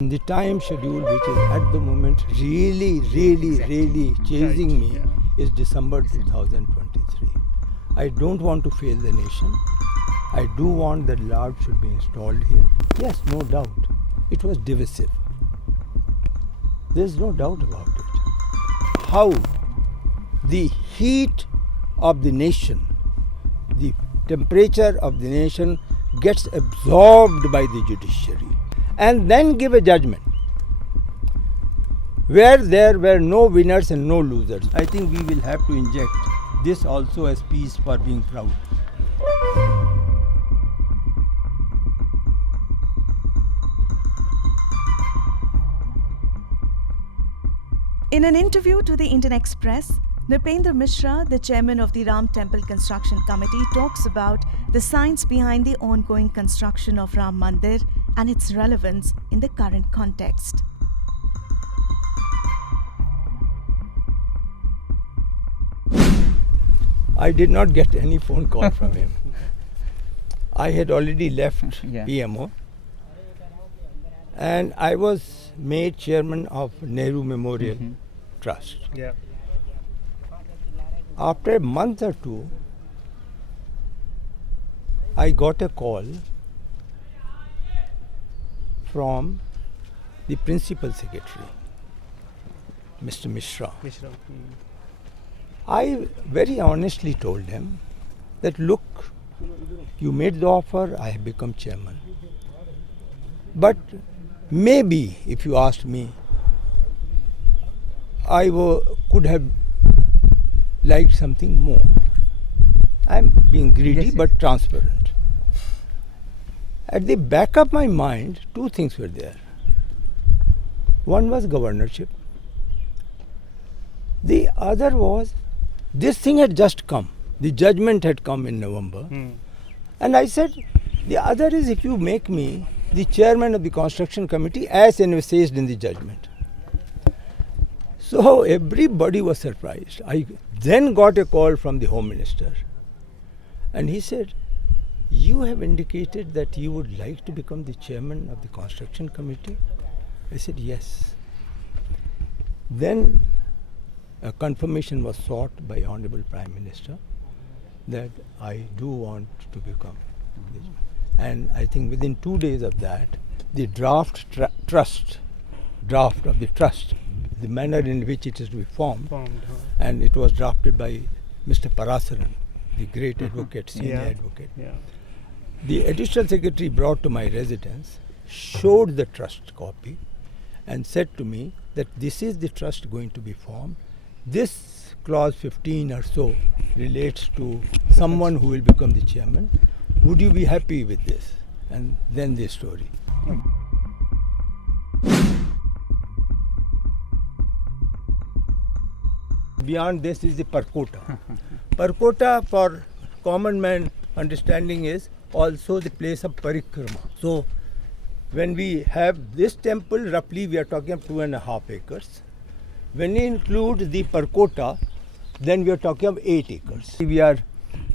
The time schedule which is at the moment really chasing me is December 2023. I don't want to fail the nation. I do want that Lord should be installed here. Yes, no doubt. It was divisive. There's no doubt about it. How the heat of the nation, the temperature of the nation gets absorbed by the judiciary and then give a judgment where there were no winners and no losers. I think we will have to inject this also as peace for being proud. In an interview to the Indian Express, Nripendra Misra, the chairman of the Ram Temple Construction Committee, talks about the science behind the ongoing construction of Ram Mandir and its relevance in the current context. I did not get any phone call from him. I had already left PMO and I was made chairman of Nehru Memorial Trust. After a month or two, I got a call from the principal secretary, Mr. Misra. I very honestly told him that, look, you made the offer, I have become chairman. But maybe, if you asked me, I could have liked something more. I'm being greedy but transparent. At the back of my mind, two things were there. One was governorship. The other was, this thing had just come. The judgment had come in November. And I said, the other is if you make me the chairman of the construction committee as envisaged in the judgment. So everybody was surprised. I then got a call from the Home Minister. And he said, you have indicated that you would like to become the chairman of the construction committee? I said, yes. Then a confirmation was sought by Honorable Prime Minister that I do want to become. And I think within 2 days of that, the draft of the trust, the manner in which it is to be formed, and it was drafted by Mr. Parasaran, the great advocate, senior advocate. The additional secretary brought to my residence, showed the trust copy and said to me that this is the trust going to be formed. This clause 15 or so relates to someone who will become the chairman. Would you be happy with this? And then the story. Beyond this is the Parkota. Parkota, for common man understanding, is also the place of parikrama. So when we have this temple, roughly we are talking of 2.5 acres. When we include the Parkota, then we are talking of 8 acres. We are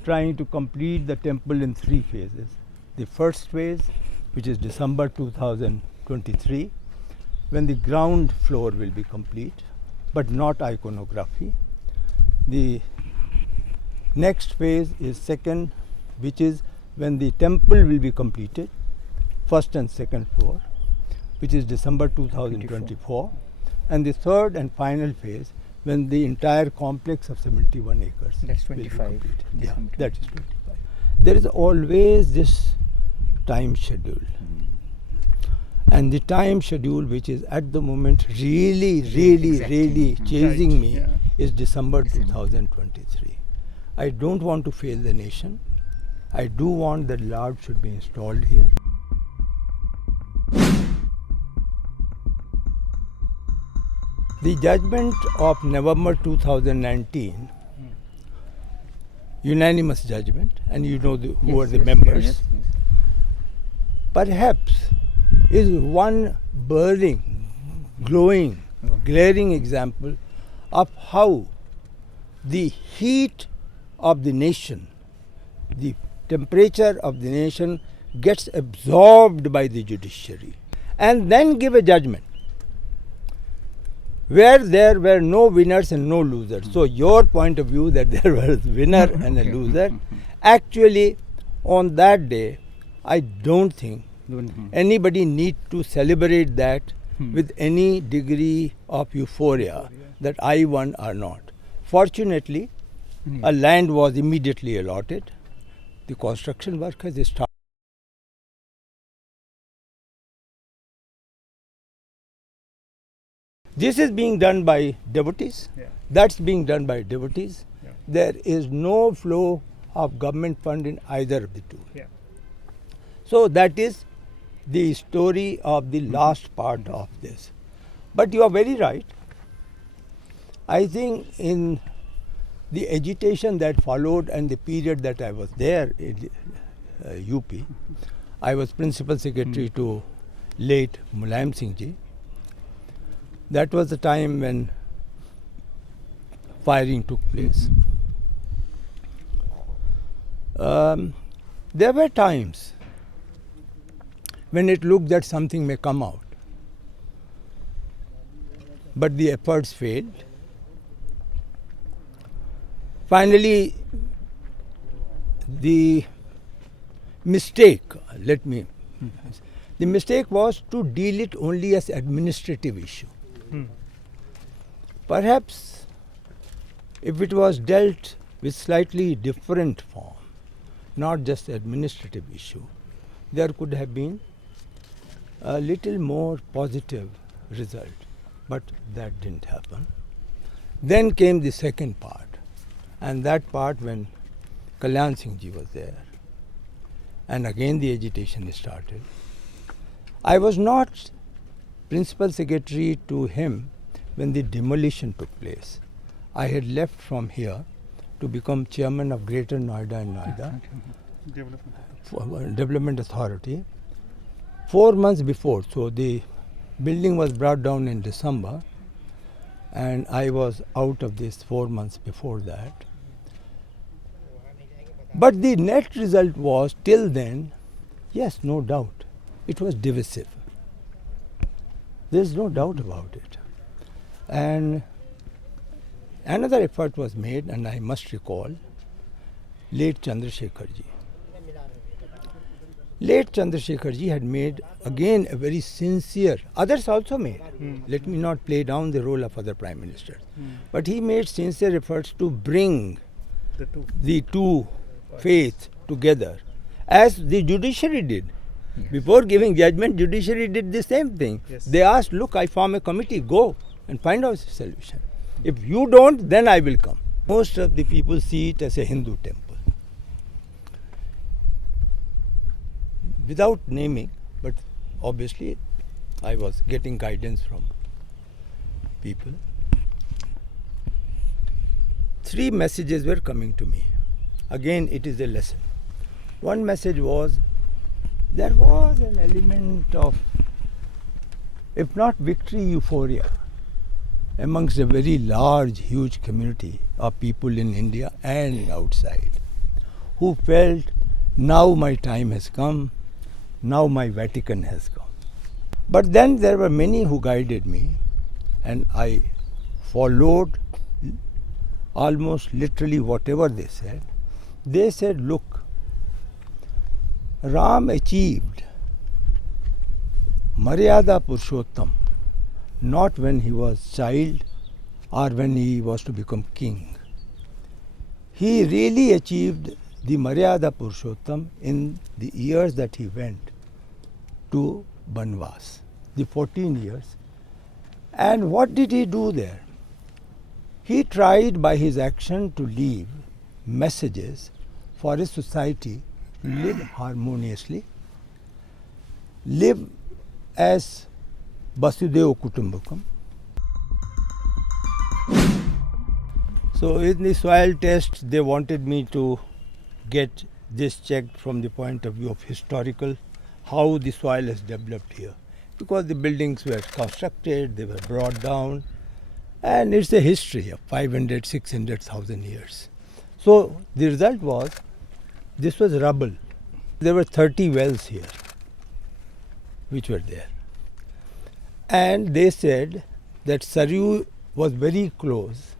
trying to complete the temple in 3 phases. The first phase, which is December 2023, when the ground floor will be complete, but not iconography. The next phase is second, which is when the temple will be completed, first and second floor, which is December 2024. And the third and final phase, when the entire complex of 71 acres that's will be 25. completed. Yeah, that is 25. There is always this time schedule. And the time schedule which is at the moment really chasing me is December 2023. I don't want to fail the nation. I do want that Lord should be installed here. The judgment of November 2019, unanimous judgment, and you know who are the members, perhaps is one burning, glowing, glaring example of how the heat of the nation, the temperature of the nation gets absorbed by the judiciary and then give a judgment where there were no winners and no losers. So your point of view that there was winner and a loser, actually on that day, I don't think anybody need to celebrate that with any degree of euphoria that I won or not. Fortunately, a land was immediately allotted. The construction work has started. This is being done by devotees. Yeah. That's being done by devotees. Yeah. There is no flow of government fund in either of the two. Yeah. So that is the story of the last part of this. But you are very right. I think in the agitation that followed and the period that I was there in UP, I was principal secretary to late Mulayam Singh ji. That was the time when firing took place. There were times when it looked that something may come out, but the efforts failed. Finally, the mistake was to deal it only as administrative issue. Perhaps if it was dealt with slightly different form, not just administrative issue, there could have been a little more positive result, but that didn't happen. Then came the second part, and that part when Kalyan Singh ji was there, and again the agitation started. I was not principal secretary to him when the demolition took place. I had left from here to become chairman of Greater Noida and Noida Development Authority 4 months before. So the building was brought down in December, and I was out of this 4 months before that. But the net result was, till then, yes, no doubt, it was divisive. There's no doubt about it. And another effort was made, and I must recall, late Chandrasekhar ji. Late Chandrasekhar ji had made again a very sincere, others also made. Let me not play down the role of other prime ministers. But he made sincere efforts to bring the two faiths together, as the judiciary did. Yes. Before giving judgment, judiciary did the same thing. Yes. They asked, look, I form a committee, go and find out a solution. If you don't, then I will come. Most of the people see it as a Hindu temple. Without naming, but obviously I was getting guidance from people. 3 messages were coming to me. Again, it is a lesson. One message was, there was an element of, if not victory, euphoria amongst a very large, huge community of people in India and outside, who felt, now my time has come, now my Vatican has come. But then there were many who guided me, and I followed almost literally whatever they said. They said, look, Ram achieved Maryada Purushottam not when he was child or when he was to become king. He really achieved the Maryada Purushottam in the years that he went to Banvas, the 14 years. And what did he do there? He tried by his action to leave messages for a society to live harmoniously, live as Vasudhaiva Kutumbakam. So in the soil test, they wanted me to get this checked from the point of view of historical, how the soil has developed here. Because the buildings were constructed, they were brought down, and it's a history of 500, 600,000 years. So the result was, this was rubble. There were 30 wells here, which were there. And they said that Saryu was very close.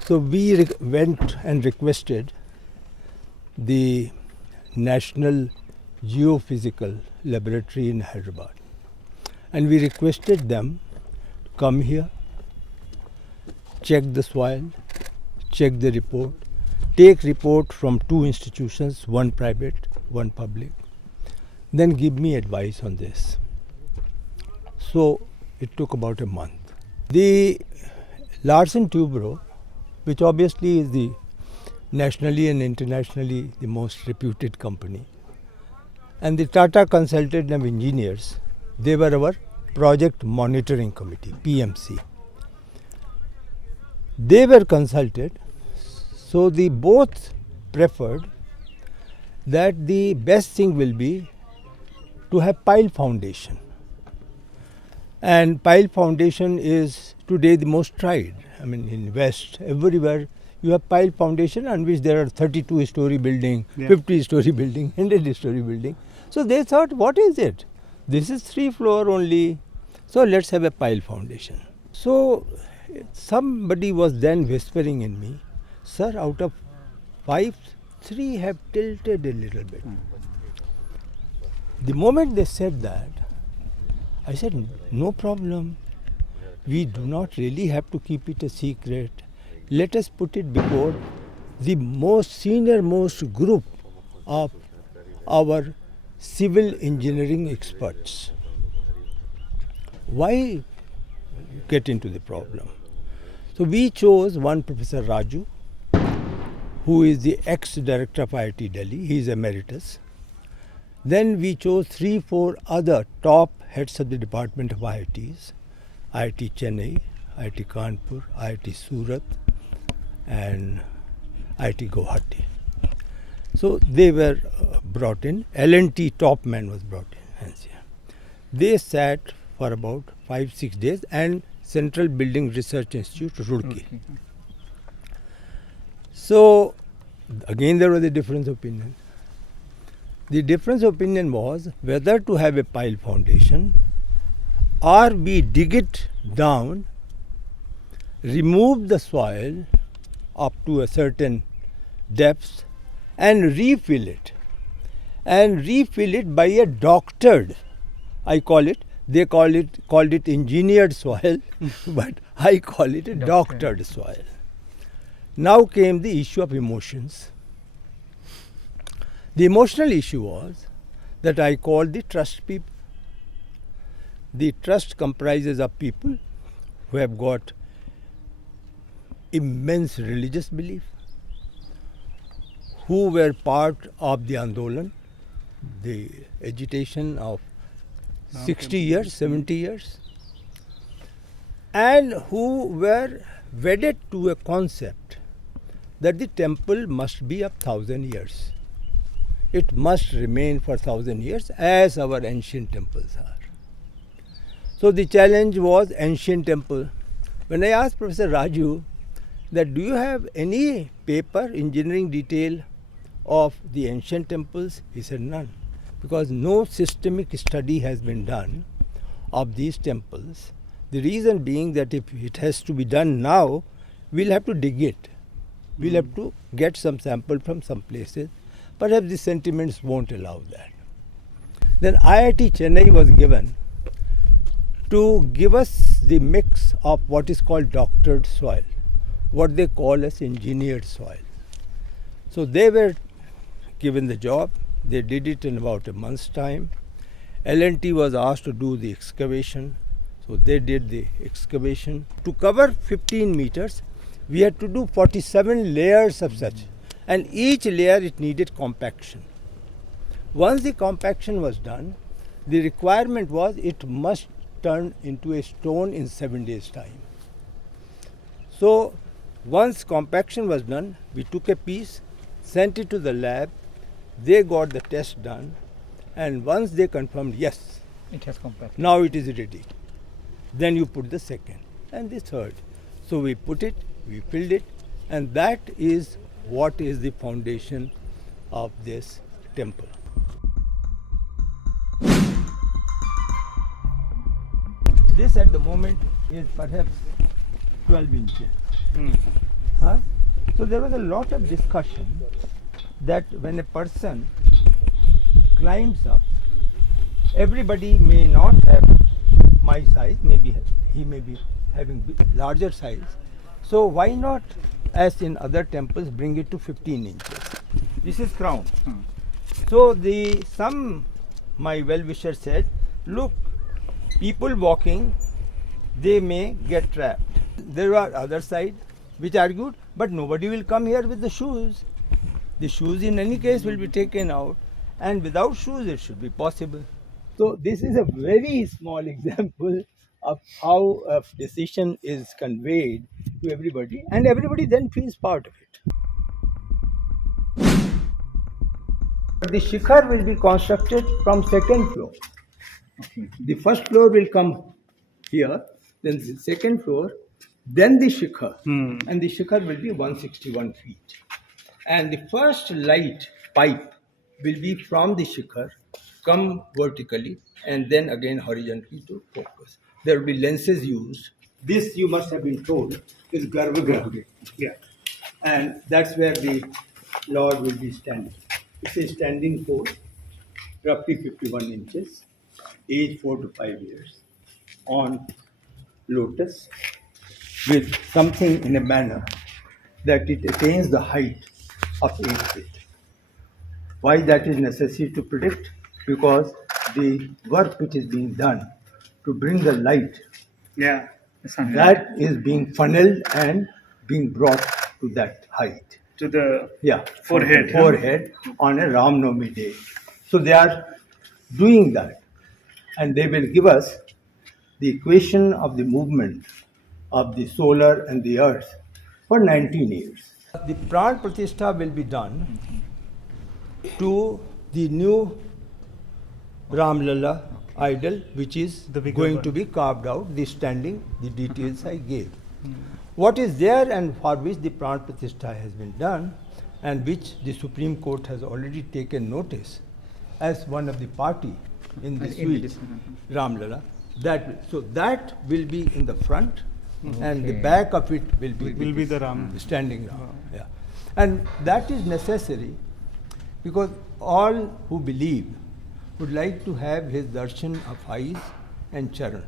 So we went and requested the National Geophysical Laboratory in Hyderabad. And we requested them to come here, check the soil, check the report, take report from two institutions, one private, one public, then give me advice on this. So it took about a month. The Larsen Tubro, which obviously is the nationally and internationally the most reputed company, and the Tata Consultant of Engineers, they were our Project Monitoring Committee, PMC. They were consulted, so the both preferred that the best thing will be to have pile foundation. And pile foundation is today the most tried. I mean, in West, everywhere you have pile foundation on which there are 32-story building, 50-story building, 100-story building. So they thought, what is it? This is 3-floor only, so let's have a pile foundation. So somebody was then whispering in me, sir, out of 5, 3 have tilted a little bit. The moment they said that, I said, no problem. We do not really have to keep it a secret. Let us put it before the most senior most group of our civil engineering experts. Why get into the problem? So we chose one Professor Raju, who is the ex-director of IIT Delhi. He is emeritus. Then we chose 3-4 other top heads of the department of IITs, IIT Chennai, IIT Kanpur, IIT Surat, and IIT Guwahati. So they were brought in. L&T top man was brought in. They sat for about 5-6 days, and Central Building Research Institute, Roorkee. So again there was a difference of opinion. The difference of opinion was whether to have a pile foundation or we dig it down, remove the soil up to a certain depth and refill it. And refill it by a doctored, I call it, they called it engineered soil, but I call it a doctored soil. Now came the issue of emotions. The emotional issue was that I called the trust people. The trust comprises of people who have got immense religious belief, who were part of the Andolan, the agitation of 60 years, 70 years, and who were wedded to a concept that the temple must be of 1,000 years. It must remain for 1,000 years as our ancient temples are. So the challenge was ancient temple. When I asked Professor Raju that do you have any paper, engineering detail of the ancient temples, he said none, because no systemic study has been done of these temples. The reason being that if it has to be done now, we'll have to dig it. We'll have to get some sample from some places. Perhaps the sentiments won't allow that. Then IIT Chennai was given to give us the mix of what is called doctored soil, what they call as engineered soil. So they were given the job. They did it in about a month's time. L&T was asked to do the excavation. So they did the excavation. To cover 15 meters, we had to do 47 layers of such. And each layer it needed compaction. Once the compaction was done, the requirement was it must turn into a stone in 7 days' time. So once compaction was done, we took a piece, sent it to the lab, they got the test done, and once they confirmed, yes, it has compacted. Now it is ready. Then you put the second and the third. So we put it, we filled it, and that is what is the foundation of this temple. This this at the moment is perhaps 12 inches. Huh? So there was a lot of discussion that when a person climbs up, everybody may not have my size, maybe he may be having larger size. So why not, as in other temples, bring it to 15 inches? This is crown. So my well-wisher said, look, people walking, they may get trapped. There are other side which argued, but nobody will come here with the shoes. The shoes in any case will be taken out, and without shoes it should be possible. So this is a very small example of how a decision is conveyed to everybody, and everybody then feels part of it. The shikhar will be constructed from second floor. The first floor will come here, then the second floor, then the shikhar, and the shikhar will be 161 feet. And the first light pipe will be from the shikhar, come vertically, and then again horizontally to focus. There will be lenses used. This, you must have been told, is Grabh. Yeah. And that's where the Lord will be standing. It's a standing pose, roughly 51 inches, age 4 to 5 years, on lotus, with something in a manner that it attains the height of 8 feet. Why that is necessary to predict? Because the work which is being done to bring the light, that is being funneled and being brought to that height. To the forehead on a Ram Janmabhoomi day. So they are doing that, and they will give us the equation of the movement of the solar and the earth for 19 years. The Pran Pratishtha will be done to the new Ram Lalla idol, which is going to be carved out, the details I gave. What is there and for which the Pran Pratishtha has been done, and which the Supreme Court has already taken notice as one of the party in the suite, Ram Lalla. That will be in the front, and the back of it will be the Ram, standing Ram. Yeah. And that is necessary because all who believe would like to have his darshan of eyes and charan.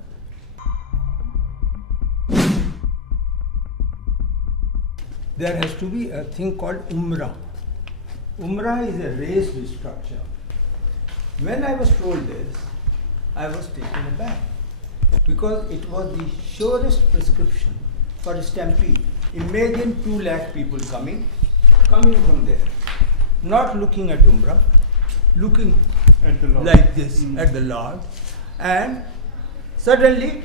There has to be a thing called Umra. Umra is a raised structure. When I was told this, I was taken aback because it was the surest prescription for a stampede. Imagine 2 lakh people coming from there, not looking at Umra, looking at the Lord, like this at the Lord, and suddenly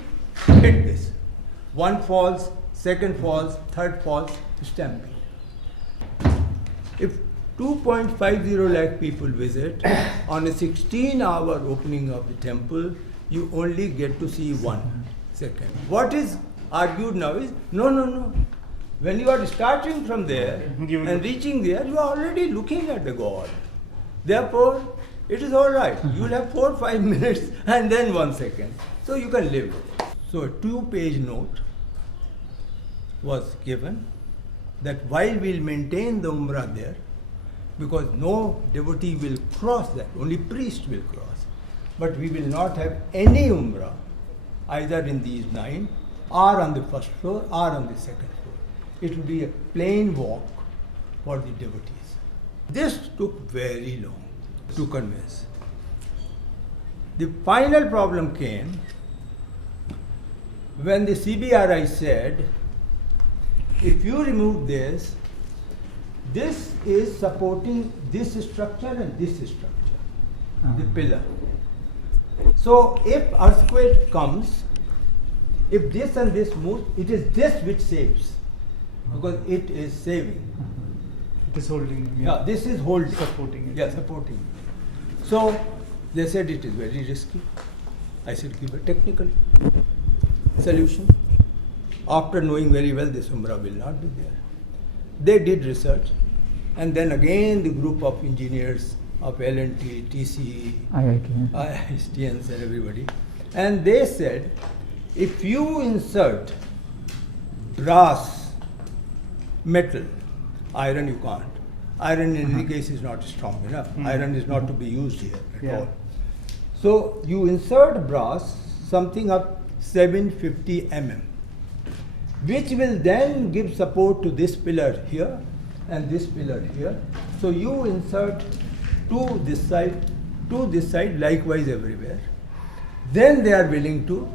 hit this. One falls, second falls, third falls, stampede. If 2.50 lakh people visit on a 16-hour opening of the temple, you only get to see 1 second. What is argued now is no. When you are starting from there and reaching there, you are already looking at the God. Therefore, it is all right. You will have 4 or 5 minutes and then 1 second. So you can live with it. So a 2-page note was given that while we will maintain the Umrah there, because no devotee will cross that, only priest will cross. But we will not have any Umrah either in these 9 or on the first floor or on the second floor. It will be a plain walk for the devotees. This took very long to convince. The final problem came when the CBRI said, if you remove this is supporting this structure and this structure, the pillar. So if earthquake comes, if this and this moves, it is this which saves, because it is saving. It is holding. Yeah, this is holding. Supporting it. Yeah, supporting it. So they said it is very risky. I said give a technical solution. After knowing very well this Umrah will not be there. They did research, and then again the group of engineers of L&T, TCE, IITians and everybody, and they said if you insert brass, metal, iron you can't. Iron in any case is not strong enough. Iron is not to be used here at Yeah. all. So you insert brass, something up 750 mm, which will then give support to this pillar here and this pillar here. So you insert to this side, likewise everywhere. Then they are willing to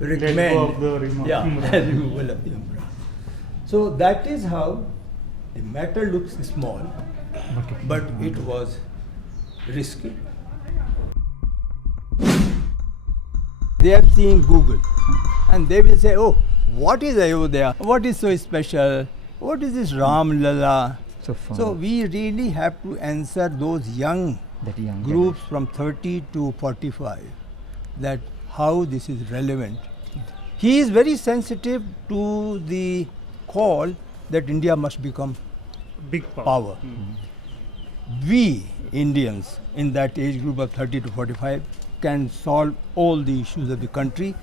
recommend go of the Umra. removal of the Umra. So that is how the matter looks small, but it was risky. They have seen Google and they will say, oh, what is Ayodhya? What is so special? What is this Ram Lala? So we really have to answer those young groups from 30 to 45 that how this is relevant. He is very sensitive to the call that India must become Big power. We Indians in that age group of 30 to 45 can solve all the issues of the country.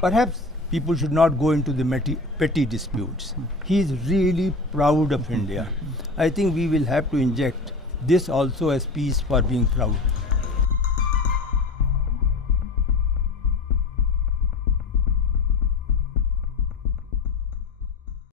Perhaps people should not go into the petty disputes. He is really proud of India. I think we will have to inject this also as peace for being proud.